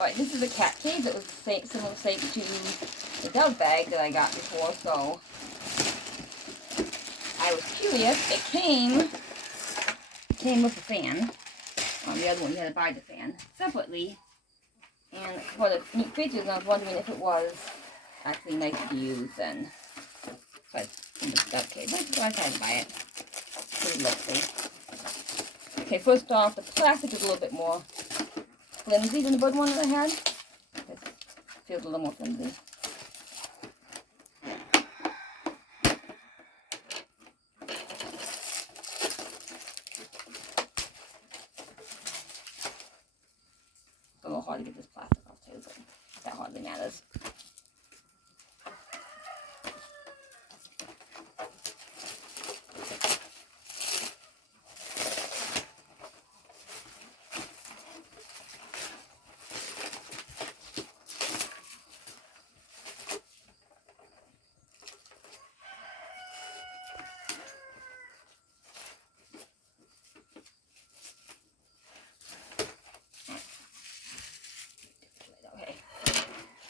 Alright, this is a cat cage that was similar shape to the dove bag that I got before, so I was curious. It came with a fan. The other one, you had to buy the fan separately. And for the neat features, I was wondering if it was actually nice to use. And so in the dove cage, so I tried to buy it. Pretty lovely. Okay, first off, the plastic is a little bit more flimsy than the bud one that I had. This feels a little more flimsy. It's a little hard to get this plastic off too, so that hardly matters.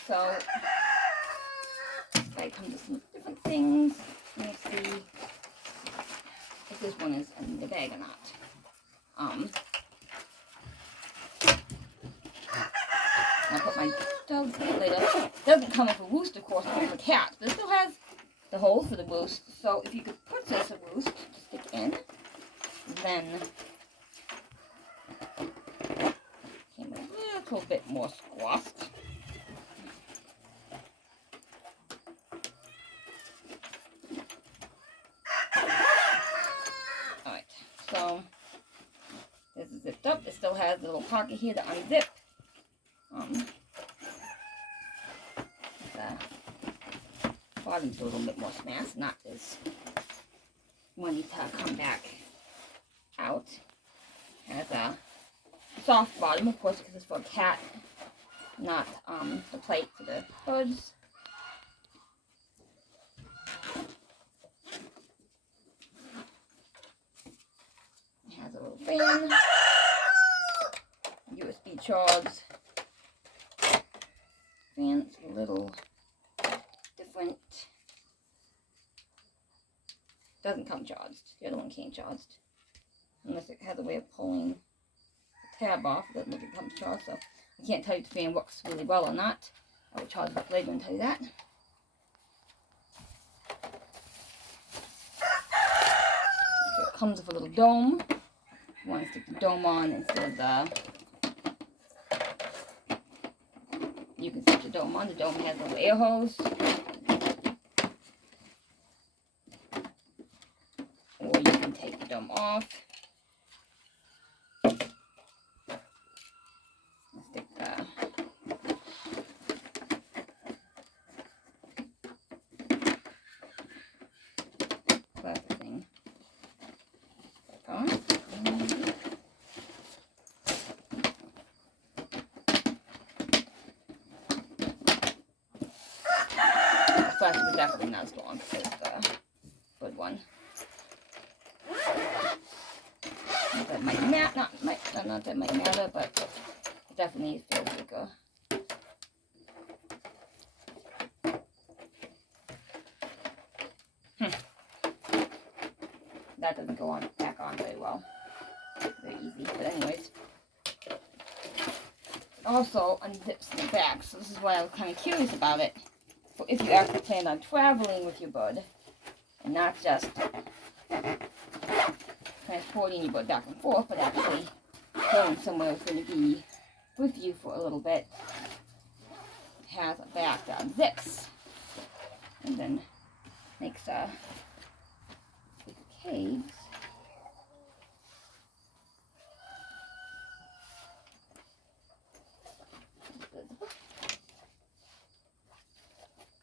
So, I come to some different things. Let me see if this one is in the bag or not. I'll put my dogs in it later. It doesn't come with a roost, of course, for the cat, but it still has the hole for the roost. So, if you could purchase a roost to stick in, then came a little bit more squashed. So, this is zipped up. It still has a little pocket here to unzip. The bottom's a little bit more smashed, not as money to come back out. Has a soft bottom, of course, because it's for a cat, not the plate for the birds. Has a little fan, USB charge. Fan, it's a little different. Doesn't come charged. The other one came charged. Unless it has a way of pulling the tab off. It doesn't look like it comes charged, so I can't tell you if the fan works really well or not. I will charge it later and tell you that. So it comes with a little dome. You want to stick the dome on instead of the... You can stick the dome on. The dome has a little air hose. Or you can take the dome off. And stick the plastic thing back on. Plastic is definitely not as long as the good one. That might matter, not that might matter, but it definitely feels bigger. That doesn't go on back on very well. Very easy, but anyways. Also unzips in the back, so this is why I was kind of curious about it. So if you actually plan on traveling with your bird, and not just transporting your bird back and forth, but actually going somewhere that's going to be with you for a little bit, it has a back that unzips, and then makes a cage.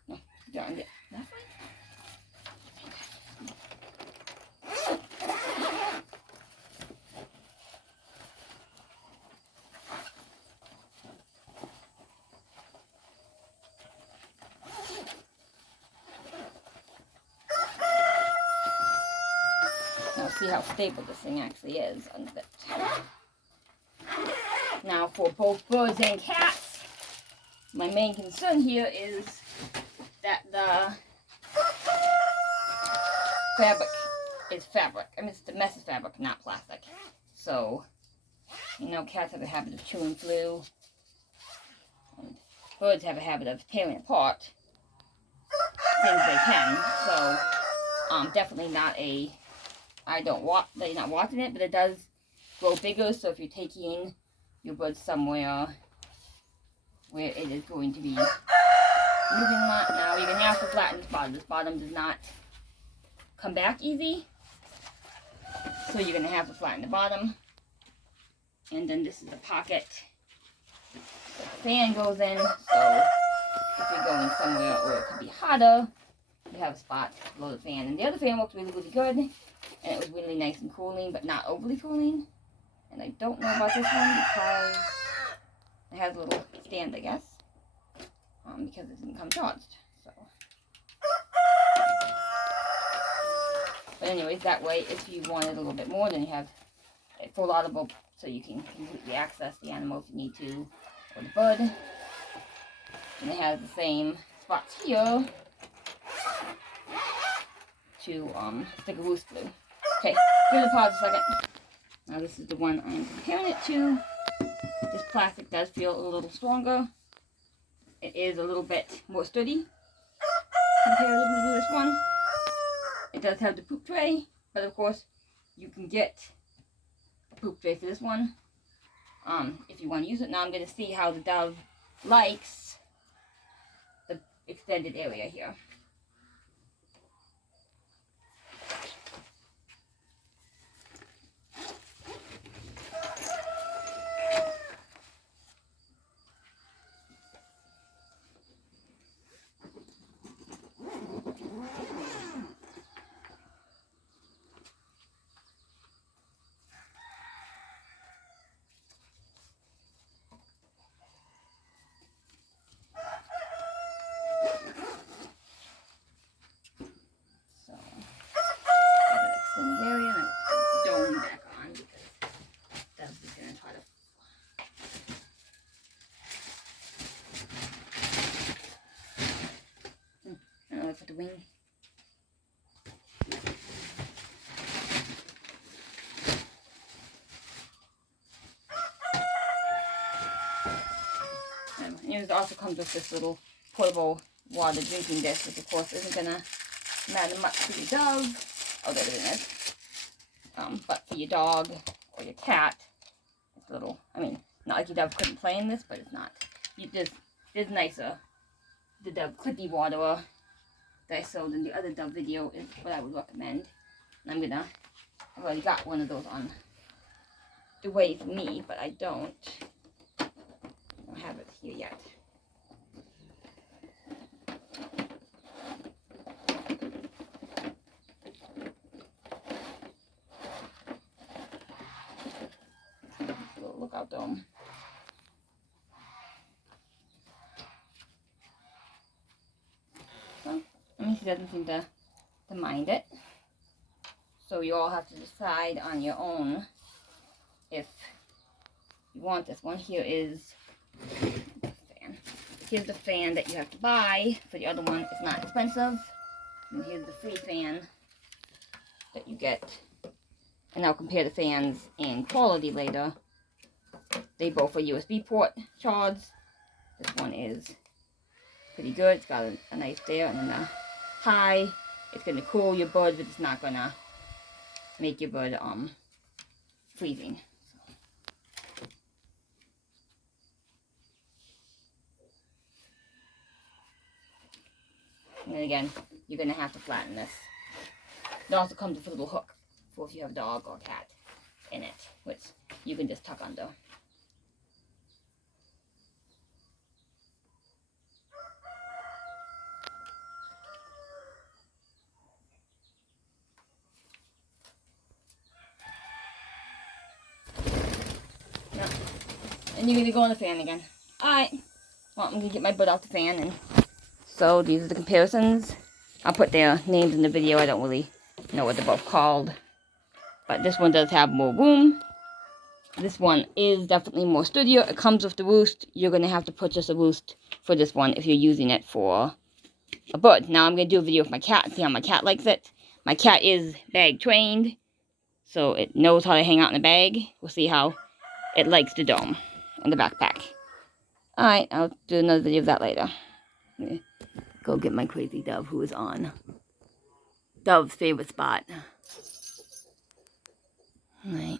No, darn it. That way? Now see how stable this thing actually is unzipped. Now for both birds and cats, My main concern here is that the fabric is fabric. I mean, it's the mess is fabric, not plastic. So, you know, cats have a habit of chewing through. And birds have a habit of tearing apart things they can. So, definitely not a, I don't want, that you're not watching it, but it does grow bigger. So if you're taking your bird somewhere where it is going to be moving a lot, now you're going to have to flatten this bottom. This bottom does not come back easy. So you're going to have to flatten the bottom. And then this is the pocket that the fan goes in. So if you're going somewhere where it could be hotter, you have a spot below the fan. And the other fan works really, really good. And it was really nice and cooling, but not overly cooling. And I don't know about this one because it has a little stand, I guess. Because it didn't come charged. So. But anyways, that way, if you want it a little bit more, then you have a full audible, so you can completely access the animal if you need to, or the bird. And it has the same spots here to stick a roost glue. Okay, give it a pause a second. Now this is the one I'm comparing it to. This plastic does feel a little stronger. It is a little bit more sturdy comparatively to this one. It does have the poop tray, but of course you can get a poop tray for this one if you want to use it. Now I'm going to see how the dove likes the extended area here. For the wing. And it also comes with this little portable water drinking dish, which of course isn't gonna matter much for your dog. Oh, there it is. But for your dog or your cat, it's a little. I mean, not like your dove couldn't play in this, but it's not. There's nicer. The dove could be waterer that I sold in the other dove video is what I would recommend. And I've already got one of those on the way for me, but I don't have it here yet. Little lookout dome. He doesn't seem to mind it. So you all have to decide on your own if you want this one. Here is the fan. Here's the fan that you have to buy. For the other one, it's not expensive. And here's the free fan that you get. And I'll compare the fans in quality later. They both are USB port charged. This one is pretty good. It's got a nice there and then a high. It's going to cool your bird, but it's not going to make your bird freezing. And again, you're going to have to flatten this. It also comes with a little hook for if you have a dog or cat in it, which you can just tuck under. And you're going to go on the fan again. Alright. Well, I'm going to get my butt off the fan. And so these are the comparisons. I'll put their names in the video. I don't really know what they're both called. But this one does have more room. This one is definitely more sturdier. It comes with the roost. You're going to have to purchase a roost for this one if you're using it for a bird. Now I'm going to do a video with my cat, see how my cat likes it. My cat is bag trained, so it knows how to hang out in a bag. We'll see how it likes the dome and the backpack. Alright, I'll do another video of that later. Go get my crazy dove who is on Dove's favorite spot. Alright.